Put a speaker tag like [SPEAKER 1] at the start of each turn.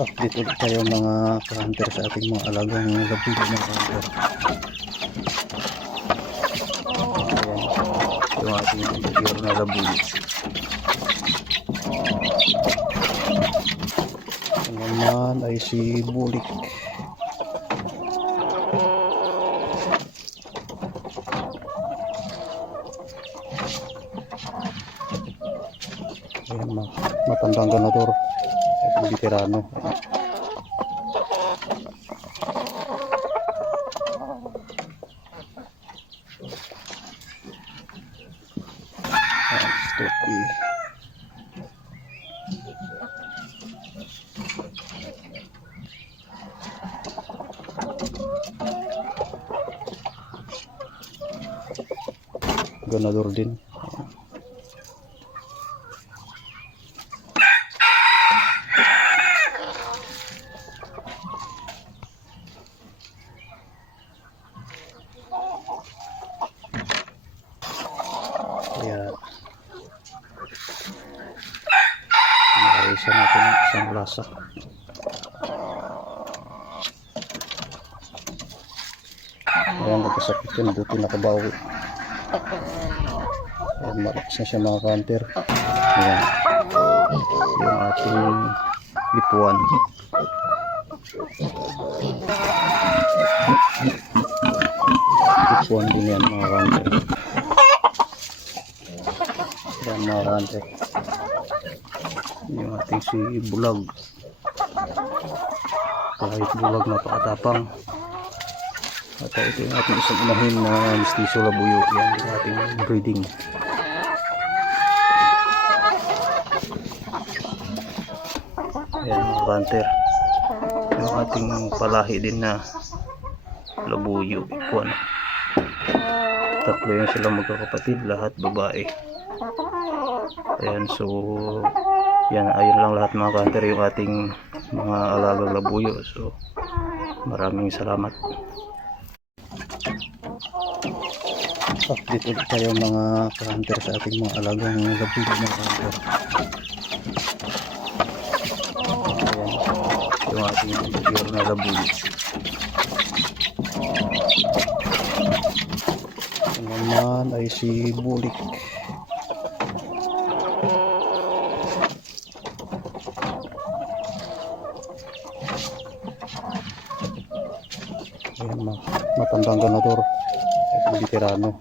[SPEAKER 1] Update ulit tayo mga ka-hunter sa ating mga alagang labuyo ng hunter. Ayan, yung ating pure na. Ito naman ay si Bulik. Ayan, ma- matandang ganador. At veterano. Ganador din. Kaya Naisa natin ang isang lasa. Ayan, nagkasakit yun. Buti nakabawi. Ayan, malakas na siya mga counter. Ayan. Yung ating lipuan. Lipuan din yan mga counter. Counter. Yung ating si Bulag. Kahit Bulag napakatapang. At ito yung ating isang inahin na mistiso labuyo. Yan yung ating breeding. Ayan mga banter. Yung ating palahi din na labuyo. Ikuan. Tatlo yun sila magkakapatid. Lahat babae. Ayan so yan ayun lang lahat mga kanter yung ating mga alagang labuyo. So maraming salamat. Update ulit tayo mga ka-hunter sa ating mga alagang labuyo mga ka-hunter. Ayan, yung ating pure na labuyo. Naman ay si Bulik. Ayan, ma- matandang ganador. At veterano.